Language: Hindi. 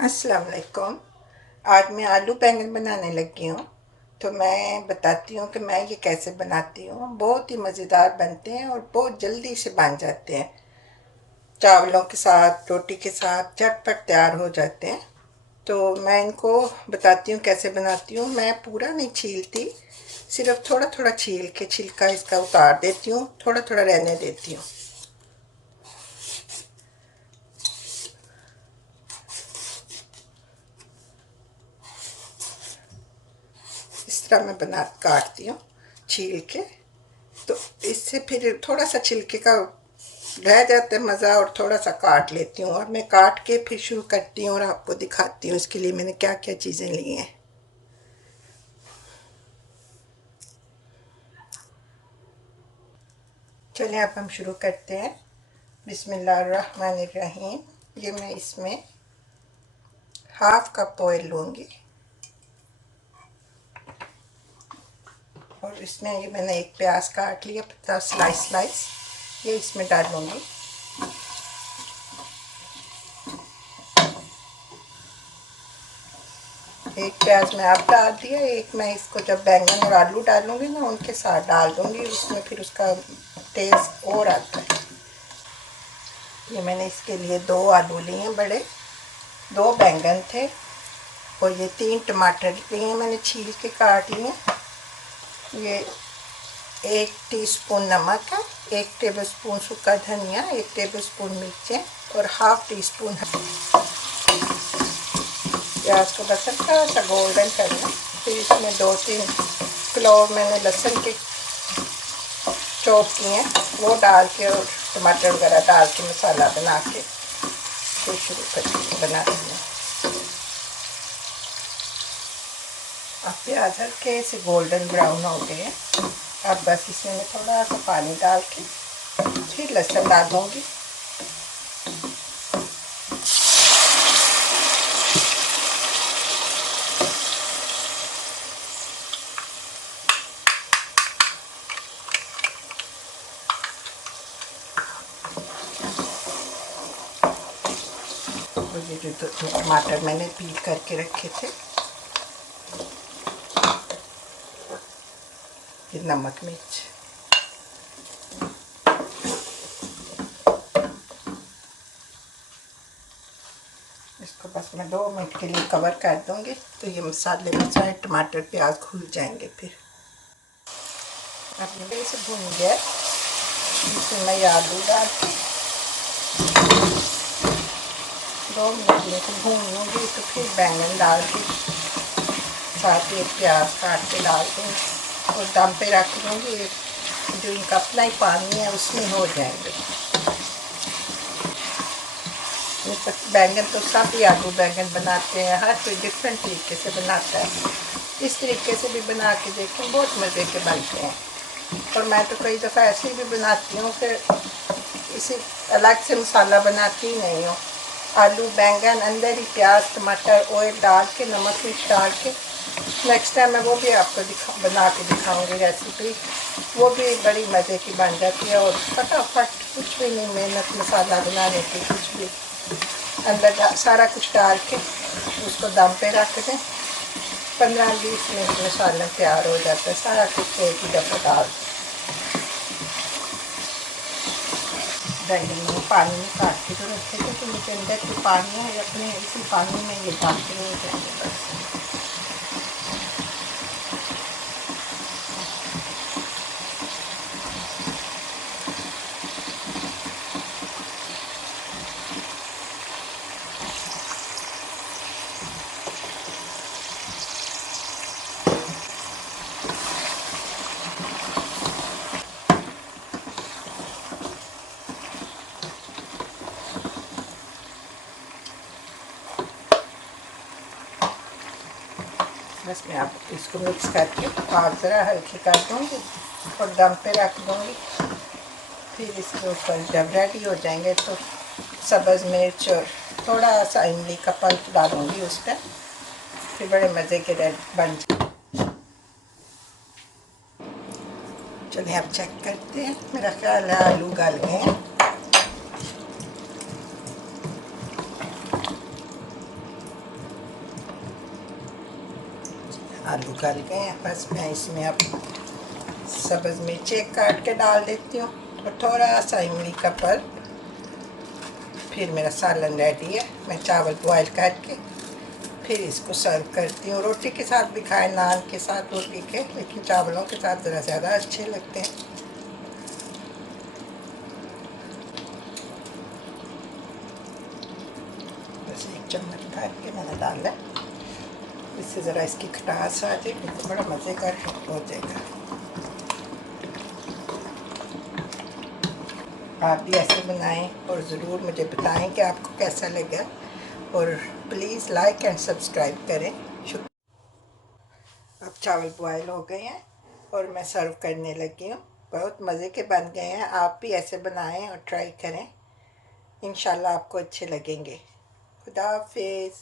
अस्सलाम वालेकुम। आज मैं आलू बैंगन बनाने लगी हूँ। तो मैं बताती हूँ कि मैं ये कैसे बनाती हूँ। बहुत ही मज़ेदार बनते हैं और बहुत जल्दी से बन जाते हैं। चावलों के साथ, रोटी के साथ झटपट तैयार हो जाते हैं। तो मैं इनको बताती हूँ कैसे बनाती हूँ। मैं पूरा नहीं छीलती, सिर्फ थोड़ा थोड़ा छील के छिलका इसका उतार देती हूँ, थोड़ा थोड़ा रहने देती हूँ। इस तरह मैं काटती हूँ छील के। तो इससे फिर थोड़ा सा छिलके का रह जाता है मज़ा, और थोड़ा सा काट लेती हूँ और मैं काट के फिर शुरू करती हूँ और आपको दिखाती हूँ इसके लिए मैंने क्या क्या चीज़ें ली हैं। चलिए अब हम शुरू करते हैं। बिस्मिल्लाहिर्रहमानिर्रहीम। ये मैं इसमें हाफ कप ऑयल लूँगी और इसमें ये मैंने एक प्याज काट लिया, 50 स्लाइस ये इसमें डालूँगी। एक प्याज मैं अब डाल दिया, एक मैं इसको जब बैंगन और आलू डालूँगी ना उनके साथ डाल दूँगी, उसमें फिर उसका टेस्ट और आता है। ये मैंने इसके लिए 2 आलू लिए हैं बड़े, 2 बैंगन थे और ये 3 टमाटर लिए हैं मैंने छील के काट लिए। ये 1 टीस्पून नमक है, 1 टेबलस्पून सूखा धनिया, 1 टेबलस्पून मिर्चें और हाफ टी स्पून। प्याज को बस हल्का सा गोल्डन करना। फिर इसमें 2-3 क्लोव मैंने लहसुन के चॉप किए हैं वो डाल के और टमाटर वगैरह डाल के मसाला बना के फिर शुरू करके बनाती हूँ। अब प्याज हल्के से गोल्डन ब्राउन हो गए हैं। अब बस इसमें मैं थोड़ा सा पानी डाल के फिर लहसुन डाल दूँगी। और ये जो टमाटर मैंने पील करके रखे थे, ये नमक मिर्च, इसको बस मैं 2 मिनट के लिए कवर कर दूँगी। तो ये मसाले में सारे टमाटर प्याज घुल जाएंगे। फिर अब ये से भून गया, इसमें मैं आलू डाल के 2 मिनट में तो भून लूँगी। तो फिर बैंगन डाल के साथ ही प्याज काट के डाल दूँगी और दम पे रख दूँगी। जो इनका अपना ही पानी है उसमें हो जाएंगे। बैंगन तो सब ही आलू बैंगन बनाते हैं, हर कोई डिफरेंट तरीके से बनाता है। इस तरीके से भी बना के देखें, बहुत मज़े के बनते हैं। और मैं तो कई दफ़ा ऐसे भी बनाती हूँ कि इसे अलग से मसाला बनाती ही नहीं हूँ। आलू बैंगन अंदर ही प्याज टमाटर ऑयल डाल के नमक मिर्च डाल के, नेक्स्ट टाइम मैं वो भी आपको बना के दिखाऊंगी रेसिपी। वो भी बड़ी मज़े की बन जाती है और फटाफट, कुछ भी नहीं मेहनत मसाला बनाने की, कुछ भी अंदर सारा कुछ डाल के उसको दम पे रख दें। 15-20 मिनट में सालन तैयार हो जाता है। सारा कुछ एक ही दफ़ा डाल बैंगन में पानी में काट के जो रखे थे, तो मुझे अंदर जो पानी है अपने इसी पानी में ये डाल के नहीं जाएंगे बस। बस मैं आप इसको मिक्स करके आग ज़रा हल्की कर दूँगी और दम पे रख दूँगी। फिर इसके ऊपर जब रेडी हो जाएंगे तो सब्ज़ मिर्च और थोड़ा सा इमली का पल्प डालूँगी उस पर। फिर बड़े मज़े के बन। चलिए अब चेक करते हैं। मेरा ख्याल है आलू गल गए हैं। आलू गल गए हैं, बस मैं इसमें अब सब्ज़ मिर्च एक काट के डाल देती हूँ और थोड़ा सा इमली का पल्प। फिर मेरा सालन रेडी है। मैं चावल बॉयल करके फिर इसको सर्व करती हूँ। रोटी के साथ भी खाएं, नान के साथ रोटी के, लेकिन चावलों के साथ ज़रा ज़्यादा अच्छे लगते हैं। बस एक चम्मच करके मैंने डाला, इससे ज़रा इसकी खटास आ जाएगी तो बड़ा मज़े का हो जाएगा। आप भी ऐसे बनाएं और ज़रूर मुझे बताएं कि आपको कैसा लगा, और प्लीज़ लाइक एंड सब्सक्राइब करें। अब चावल बॉयल हो गए हैं और मैं सर्व करने लगी हूँ। बहुत मज़े के बन गए हैं। आप भी ऐसे बनाएं और ट्राई करें, इंशाल्लाह आपको अच्छे लगेंगे। खुदा हाफिज़।